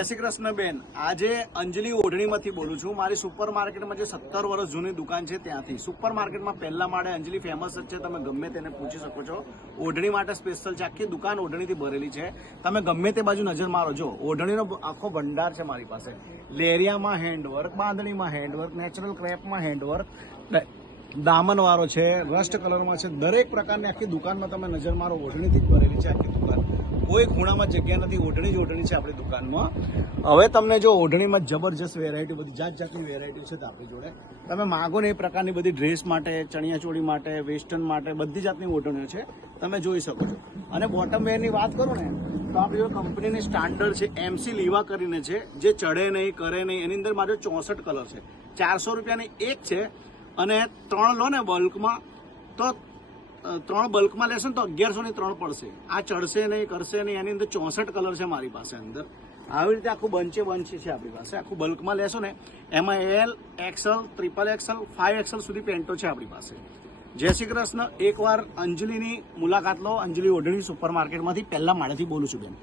જય શ્રી કૃષ્ણ બેન, આજે અંજલિ ઓઢણીમાંથી બોલું છું. મારી સુપર માર્કેટમાં જે 17 વર્ષ જૂની દુકાન છે ત્યાંથી. સુપર માર્કેટમાં પહેલા માળે અંજલિ ફેમસ જ છે, તમે ગમે તેને પૂછી શકો છો. ઓઢણી માટે સ્પેશિયલ છે, આખી દુકાન ઓઢણીથી ભરેલી છે. તમે ગમે તે બાજુ નજર મારો, જો ઓઢણીનો આખો ભંડાર છે મારી પાસે. લેરિયામાં હેન્ડવર્ક, બાંધણીમાં હેન્ડવર્ક, નેચરલ ક્રેપમાં હેન્ડવર્ક, દામન વાળો છે, રસ્ટ કલરમાં છે. દરેક પ્રકારની આખી દુકાનમાં તમે નજર મારો, ઓઢણીથી જ ભરેલી છે આખી દુકાન. કોઈ ખૂણામાં જગ્યા નથી, ઓઢણી જ ઓઢણી છે આપણી દુકાનમાં. હવે તમને જો ઓઢણીમાં જબરજસ્ત વેરાયટી, બધી જાત જાતની વેરાયટી છે આપણી જોડે. તમે માગો ને એ પ્રકારની બધી ડ્રેસ માટે, ચણિયાચોળી માટે, વેસ્ટર્ન માટે બધી જાતની ઓઢણીઓ છે, તમે જોઈ શકો છો. અને બોટમ વેરની વાત કરું ને તો આપણી જો કંપનીની સ્ટાન્ડર્ડ છે, MC લીવા કરીને છે, જે ચડે નહીં કરે નહીં. એની અંદર મારો 64 કલર છે. 400 રૂપિયાની એક છે, અને 3 લો ને બલ્કમાં તો 3 બલ્કમાં લેશે ને તો 1100 ની 3 પડશે. આ ચડશે નહીં, કરશે નહીં. એની અંદર 64 કલર છે મારી પાસે અંદર. આવી રીતે આખું બંચે છે આપણી પાસે. આખું બલ્કમાં લેશો ને એમાં L, XL, XXL, 5XL સુધી પેન્ટો છે આપણી પાસે. જય શ્રી કૃષ્ણ. એકવાર અંજલિની મુલાકાત લો. અંજલિ ઓઢણી સુપર માર્કેટમાંથી પહેલા માળેથી બોલું છું બેન.